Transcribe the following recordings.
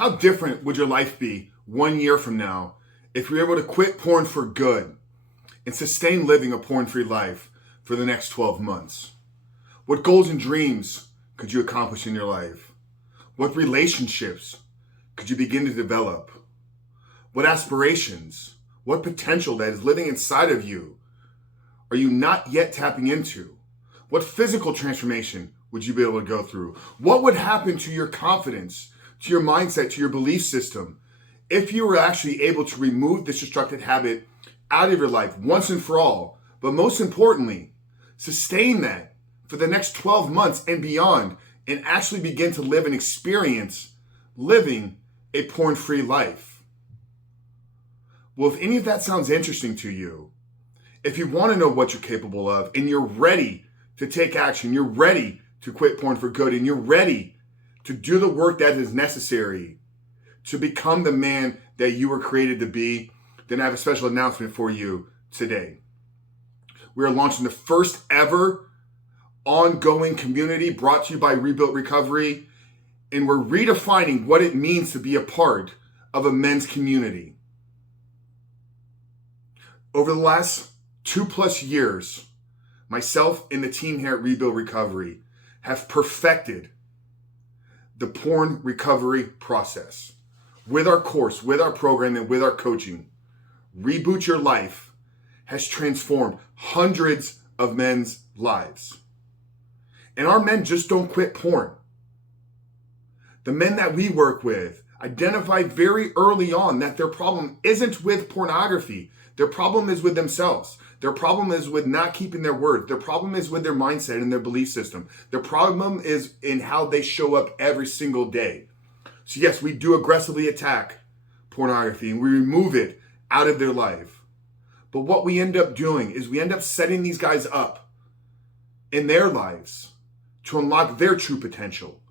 How different would your life be 1 year from now if you were able to quit porn for good and sustain living a porn-free life for the next 12 months? What goals and dreams could you accomplish in your life? What relationships could you begin to develop? What aspirations, what potential that is living inside of you are you not yet tapping into? What physical transformation would you be able to go through? What would happen to your confidence, to your mindset, to your belief system if you were actually able to remove this destructive habit out of your life once and for all? But most importantly, sustain that for the next 12 months and beyond and actually begin to live and experience living a porn-free life. Well, if any of that sounds interesting to you, if you want to know what you're capable of and you're ready to take action, you're ready to quit porn for good, and you're ready to do the work that is necessary to become the man that you were created to be, then I have a special announcement for you today. We are launching the first ever ongoing community brought to you by Rebuilt Recovery, and we're redefining what it means to be a part of a men's community. Over the last 2+ years, myself and the team here at Rebuild Recovery have perfected the porn recovery process. With our course, with our program, and with our coaching, Reboot Your Life has transformed hundreds of men's lives. And our men just don't quit porn. The men that we work with identify very early on that their problem isn't with pornography. Their problem is with themselves. Their problem is with not keeping their word. Their problem is with their mindset and their belief system. Their problem is in how they show up every single day. So yes, we do aggressively attack pornography and we remove it out of their life. But what we end up doing is we end up setting these guys up in their lives to unlock their true potential,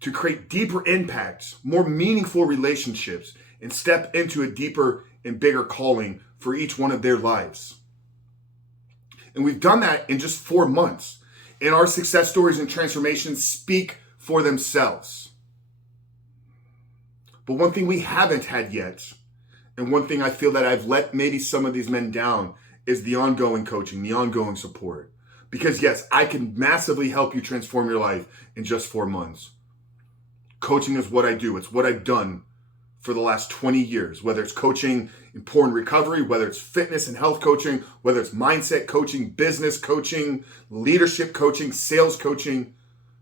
to create deeper impacts, more meaningful relationships, and step into a deeper and bigger calling for each one of their lives. And we've done that in just 4 months. And our success stories and transformations speak for themselves. But one thing we haven't had yet, and one thing I feel that I've let maybe some of these men down, is the ongoing coaching, the ongoing support. Because yes, I can massively help you transform your life in just 4 months. Coaching is what I do. It's what I've done for the last 20 years, whether it's coaching in porn recovery, whether it's fitness and health coaching, whether it's mindset coaching, business coaching, leadership coaching, sales coaching.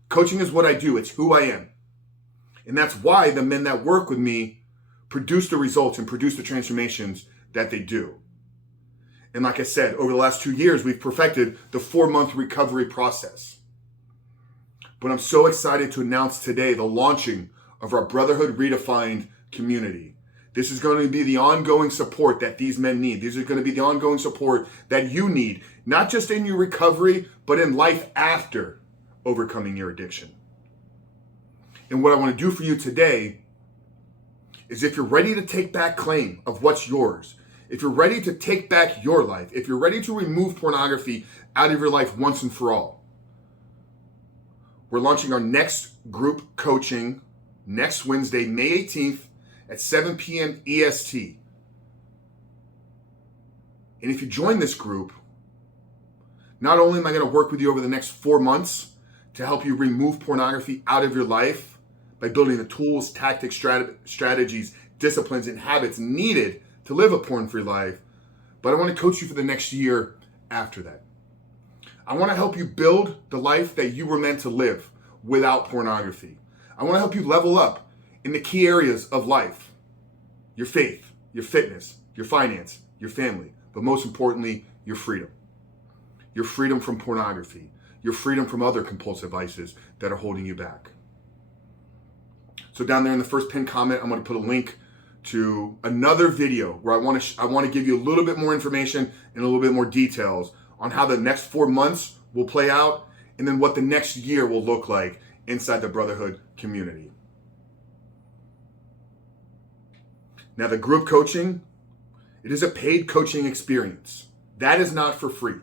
Coaching is what I do. It's who I am. And that's why the men that work with me produce the results and produce the transformations that they do. And like I said, over the last 2 years, we've perfected the 4-month recovery process. But I'm so excited to announce today the launching of our Brotherhood Redefined community. This is going to be the ongoing support that these men need. These are going to be the ongoing support that you need, not just in your recovery, but in life after overcoming your addiction. And what I want to do for you today is, if you're ready to take back claim of what's yours, if you're ready to take back your life, if you're ready to remove pornography out of your life once and for all, we're launching our next group coaching next Wednesday, May 18th at 7 p.m. EST. And if you join this group, not only am I going to work with you over the next 4 months to help you remove pornography out of your life by building the tools, tactics, strategies, disciplines, and habits needed to live a porn-free life, but I want to coach you for the next year after that. I want to help you build the life that you were meant to live without pornography. I want to help you level up in the key areas of life: your faith, your fitness, your finance, your family, but most importantly, your freedom. Your freedom from pornography, your freedom from other compulsive vices that are holding you back. So down there in the first pinned comment, I'm going to put a link to another video where I want to give you a little bit more information and a little bit more details on how the next 4 months will play out, and then what the next year will look like inside the Brotherhood community. Now, the group coaching, it is a paid coaching experience. That is not for free.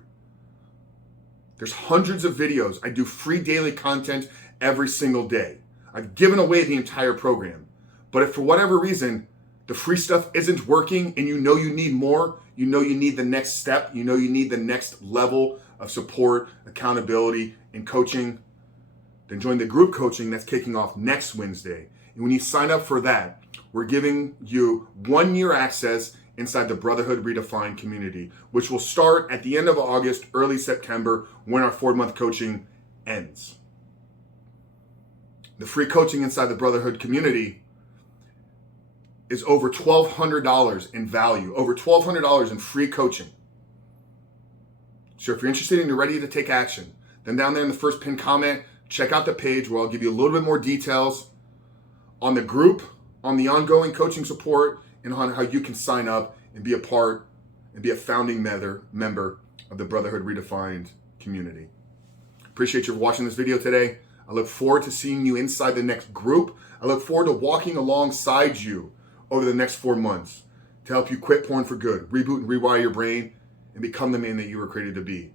There's hundreds of videos. I do free daily content every single day. I've given away the entire program. But if for whatever reason the free stuff isn't working and you know you need more, you know you need the next step, you know you need the next level of support, accountability, and coaching, then join the group coaching that's kicking off next Wednesday. And when you sign up for that, we're giving you 1 year access inside the Brotherhood Redefined community, which will start at the end of August, early September, when our 4-month coaching ends. The free coaching inside the Brotherhood community is over $1,200 in value, over $1,200 in free coaching. So if you're interested and you're ready to take action, then down there in the first pinned comment, check out the page where I'll give you a little bit more details on the group, on the ongoing coaching support, and on how you can sign up and be a part and be a founding member of the Brotherhood Redefined community. Appreciate you watching this video today. I look forward to seeing you inside the next group. I look forward to walking alongside you over the next 4 months to help you quit porn for good, reboot and rewire your brain, and become the man that you were created to be.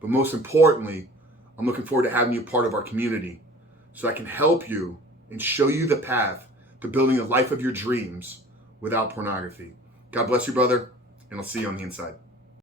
But most importantly, I'm looking forward to having you part of our community so I can help you and show you the path to building a life of your dreams without pornography. God bless you, brother, and I'll see you on the inside.